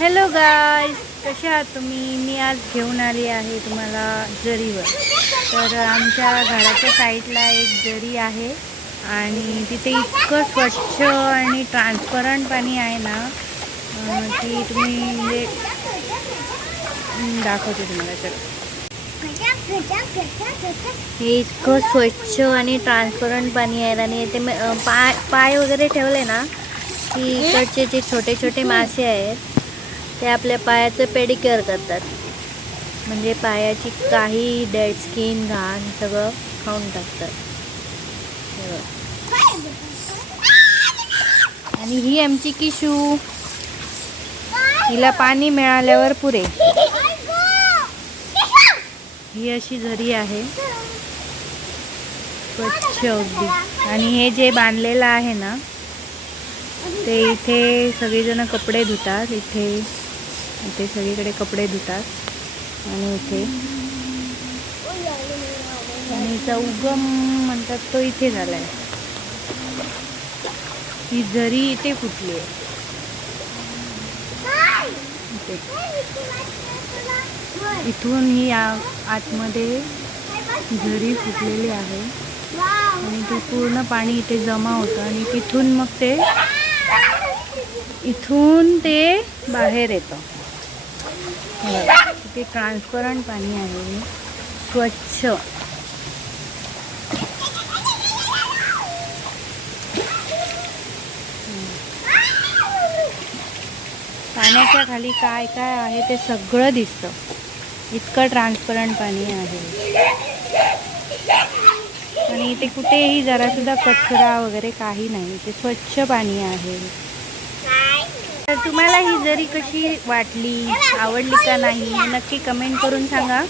Hello गाय कसे आहात तुम्ही? मी आज घेऊन आली आहे तुम्हाला जरीवर. तर आमच्या घराच्या साईडला एक जरी आहे आणि तिथे इतकं स्वच्छ आणि ट्रान्सपरंट पाणी आहे ना की तुम्ही म्हणजे दाखवते तुम्हाला तर हे इतकं स्वच्छ आणि ट्रान्सपरंट पाणी आहे आणि ते पाय पाय वगैरे ठेवले ना की इकडचे जे छोटे छोटे मासे आहेत ते आपल्या पायाचं पेडिक्युअर करतात. म्हणजे पायाची काही डेड स्किन घाण सगळं खाऊन टाकतात. आणि ही आमची किशू. हिला पाणी मिळाल्यावर पुरे. ही अशी झरी आहे. स्वच्छ अगदी. आणि हे जे बांधलेलं आहे ना ते इथे सगळेजण कपडे धुतात इथे इथे सगळीकडे कपडे धुतात. आणि इथे आणि हिचा उगम म्हणतात तो इथे झालाय. ही झरी इथे फुटली आहे. इथून ही आतमध्ये झरी फुटलेली आहे. आणि ते पूर्ण पाणी इथे जमा होतं. आणि तिथून मग ते इथून ते बाहेर येतं. इथे ट्रान्सपरंट पाणी आहे. स्वच्छ. पाण्याच्या खाली काय काय आहे ते सगळं दिसतं. इतकं ट्रान्सपरंट पाणी आहे. आणि इथे कुठेही जरासुद्धा कचरा वगैरे काही नाही. ते स्वच्छ पाणी आहे. तर तुम्हाला ही जरी कशी वाटली आवडली का नाही नक्की कमेंट करून सांगा.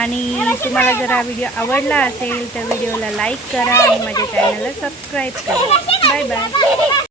आणि तुम्हाला जर हा व्हिडिओ आवडला असेल तर व्हिडिओला लाईक करा आणि माझ्या चॅनलला सबस्क्राईब करा. Bye bye